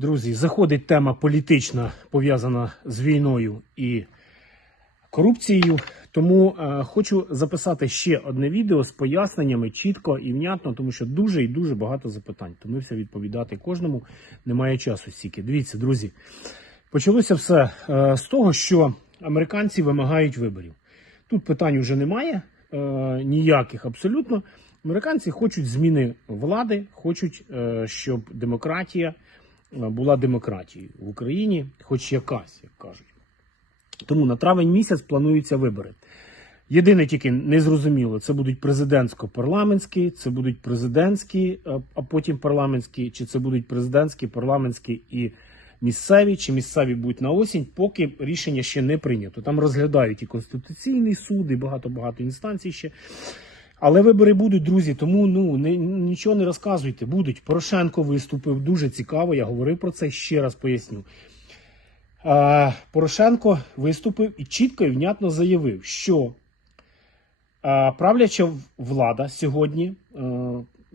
Друзі, заходить тема політична, пов'язана з війною і корупцією. Тому е, хочу записати ще одне відео з поясненнями чітко і внятно, тому що дуже і дуже багато запитань. Тому все відповідати кожному немає часу стільки. Дивіться, друзі, почалося все е, з того, що американці вимагають виборів. Тут питань вже немає е, ніяких абсолютно. Американці хочуть зміни влади, хочуть, е, щоб демократія була демократією в Україні, хоч якась, як кажуть. Тому на травень місяць плануються вибори. Єдине тільки незрозуміло, це будуть президентсько-парламентські, це будуть президентські, а- а потім парламентські, чи це будуть президентські, парламентські і місцеві, чи місцеві будуть на осінь, поки рішення ще не прийнято. Там розглядають і Конституційний суд, і багато-багато інстанцій ще. Але вибори будуть, друзі, тому ну не, нічого не розказуйте. Будуть. Порошенко виступив дуже цікаво. Я говорив про це ще раз поясню. А, Порошенко виступив і чітко і внятно заявив, що а, правляча влада сьогодні, е,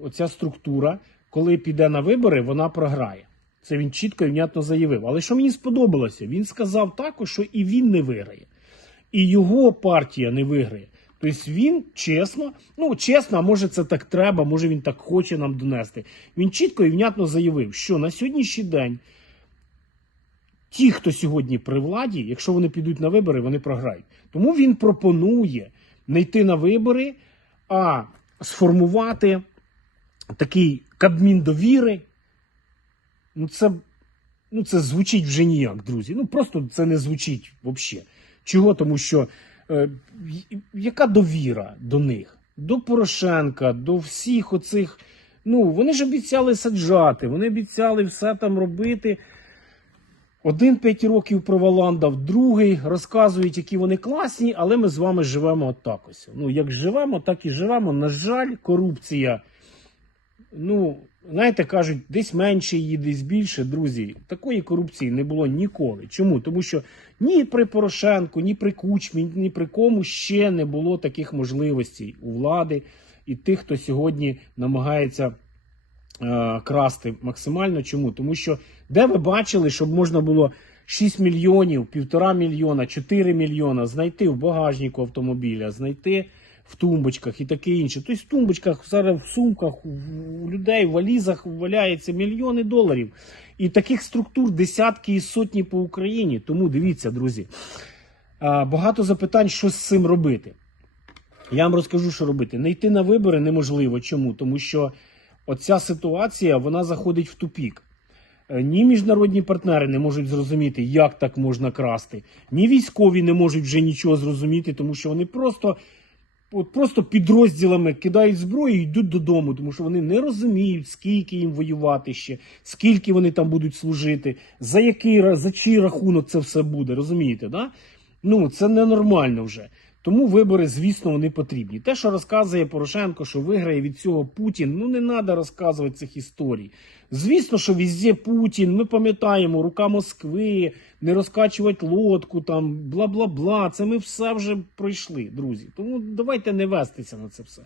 оця структура, коли піде на вибори, вона програє. Це він чітко і внятно заявив. Але що мені сподобалося? Він сказав також, що і він не виграє, і його партія не виграє. Тобто він чесно, ну чесно, а може це так треба, може він так хоче нам донести. Він чітко і внятно заявив, що на сьогоднішній день ті, хто сьогодні при владі, якщо вони підуть на вибори, вони програють. Тому він пропонує не йти на вибори, а сформувати такий кабмін довіри. Ну, це, ну, це звучить вже ніяк, друзі. Ну просто це не звучить взагалі. Чого? Тому що яка довіра до них? До Порошенка, до всіх оцих. Ну, вони ж обіцяли саджати, вони обіцяли все там робити. Один п'ять років про Валандав, другий розказують, які вони класні, але ми з вами живемо отак. Ну, як живемо, так і живемо. На жаль, корупція. Ну, знаєте, кажуть, десь менше її, десь більше, друзі. Такої корупції не було ніколи. Чому? Тому що ні при Порошенку, ні при Кучмі, ні при кому ще не було таких можливостей у влади і тих, хто сьогодні намагається е, красти максимально. Чому? Тому що де ви бачили, щоб можна було 6 мільйонів, півтора мільйона, 4 мільйона знайти в багажнику автомобіля, знайти в тумбочках і таке інше. Тобто в тумбочках, зараз в сумках, у людей, в валізах валяється мільйони доларів. І таких структур десятки і сотні по Україні. Тому дивіться, друзі. Багато запитань, що з цим робити. Я вам розкажу, що робити. Не йти на вибори неможливо. Чому? Тому що оця ситуація вона заходить в тупік. Е, Ні міжнародні партнери не можуть зрозуміти, як так можна красти, ні військові не можуть вже нічого зрозуміти, тому що вони просто, от просто підрозділами кидають зброю і йдуть додому, тому що вони не розуміють, скільки їм воювати ще, скільки вони там будуть служити, за який за чий рахунок це все буде. Розумієте, да? Ну це ненормально вже. Тому вибори, звісно, вони потрібні. Те, що розказує Порошенко, що виграє від цього Путін, ну не треба розказувати цих історій. Звісно, що везде Путін, ми пам'ятаємо, рука Москви, не розкачувати лодку, там бла бла бла. Це ми все вже пройшли, друзі. Тому давайте не вестися на це все.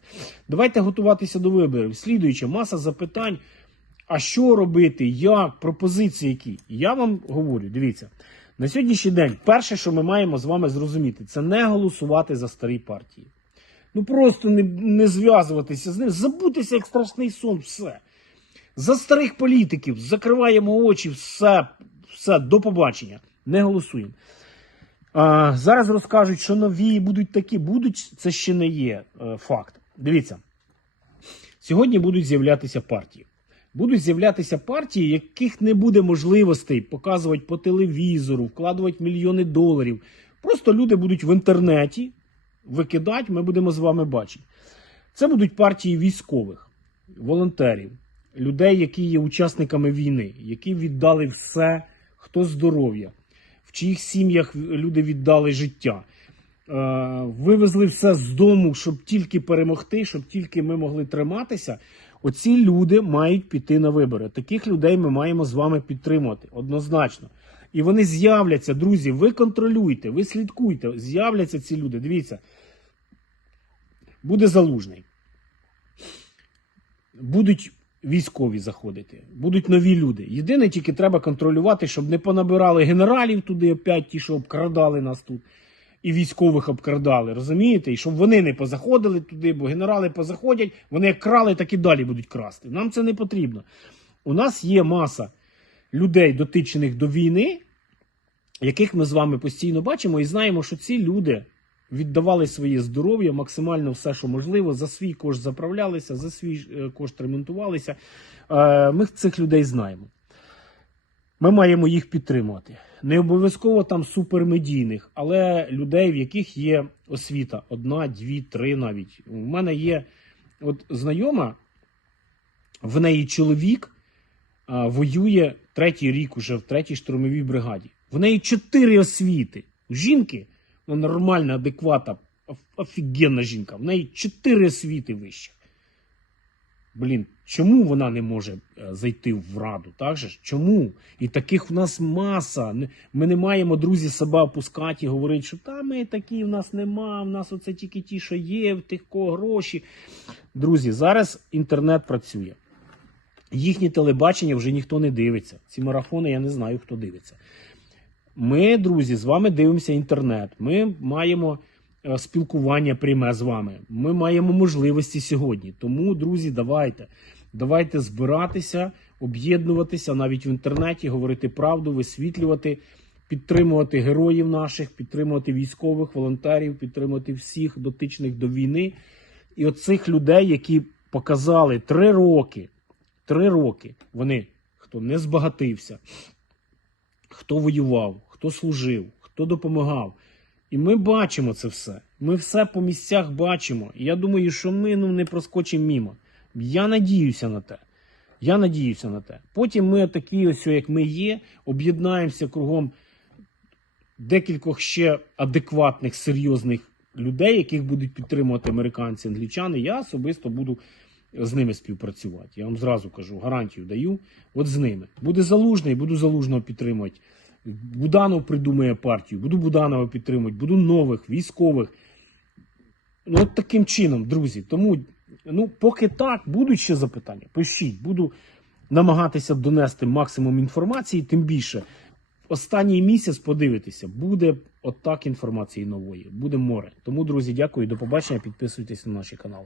Давайте готуватися до виборів. Слідуюча маса запитань. А що робити, як, пропозиції які? Я вам говорю, дивіться, на сьогоднішній день перше, що ми маємо з вами зрозуміти, це не голосувати за старі партії. Ну просто не, не зв'язуватися з ним, забутися як страшний сон, все. За старих політиків закриваємо очі, все, все, до побачення. Не голосуємо. Зараз розкажуть, що нові будуть такі, будуть, це ще не є е, факт. Дивіться, сьогодні будуть з'являтися партії. Будуть з'являтися партії, яких не буде можливостей показувати по телевізору, вкладувати мільйони доларів. Просто люди будуть в інтернеті викидати, ми будемо з вами бачити. Це будуть партії військових, волонтерів, людей, які є учасниками війни, які віддали все, хто здоров'я, в чиїх сім'ях люди віддали життя. Е, Вивезли все з дому, щоб тільки перемогти, щоб тільки ми могли триматися. Оці люди мають піти на вибори. Таких людей ми маємо з вами підтримувати однозначно. І вони з'являться, друзі. Ви контролюйте, ви слідкуйте. З'являться ці люди. Дивіться, буде залужний. Будуть військові заходити, будуть нові люди. Єдине, тільки треба контролювати, щоб не понабирали генералів туди опять, ті, що обкрадали нас тут, і військових обкрадали, розумієте? І щоб вони не позаходили туди, бо генерали позаходять, вони як крали, так і далі будуть красти. Нам це не потрібно. У нас є маса людей, дотичених до війни, яких ми з вами постійно бачимо, і знаємо, що ці люди віддавали своє здоров'я, максимально все, що можливо, за свій кошт заправлялися, за свій е, кошт ремонтувалися. Е, Ми цих людей знаємо. Ми маємо їх підтримувати. Не обов'язково там супермедійних, але людей, в яких є освіта: одна, дві, три навіть. У мене є от знайома, в неї чоловік а, воює третій рік уже в третій штурмовій бригаді. В неї чотири освіти. У жінки вона нормальна, адекватна, офігенна жінка. В неї чотири освіти вищих. Блін, чому вона не може е, зайти в раду? Так же ж? Чому? І таких в нас маса. Ми не маємо, друзі, себе опускати і говорити, що та ми такі в нас нема, в нас оце тільки ті, що є, в тих кого гроші. Друзі, зараз інтернет працює. Їхнє телебачення вже ніхто не дивиться. Ці марафони я не знаю, хто дивиться. Ми, друзі, з вами дивимося інтернет. Ми маємо е, спілкування пряме з вами. Ми маємо можливості сьогодні. Тому, друзі, давайте. Давайте збиратися, об'єднуватися навіть в інтернеті, говорити правду, висвітлювати, підтримувати героїв наших, підтримувати військових, волонтерів, підтримувати всіх дотичних до війни. І оцих людей, які показали три роки, три роки, вони хто не збагатився, хто воював, хто служив, хто допомагав. І ми бачимо це все. Ми все по місцях бачимо. І я думаю, що ми ну, не проскочимо мімо. Я надіюся на те. Я надіюся на те. Потім ми такі, ось, як ми є, об'єднаємося кругом декількох ще адекватних, серйозних людей, яких будуть підтримувати американці, англічани. Я особисто буду з ними співпрацювати. Я вам зразу кажу, гарантію даю. От з ними. Буде залужний, буду залужного підтримувати. Буданов придумає партію, буду Буданова підтримувати, буду нових, військових. Ну, от таким чином, друзі. Тому, ну, поки так, будуть ще запитання. Пишіть, буду намагатися донести максимум інформації, тим більше. Останній місяць подивитися, буде отак інформації нової, буде море. Тому, друзі, дякую, до побачення. Підписуйтесь на наш канал.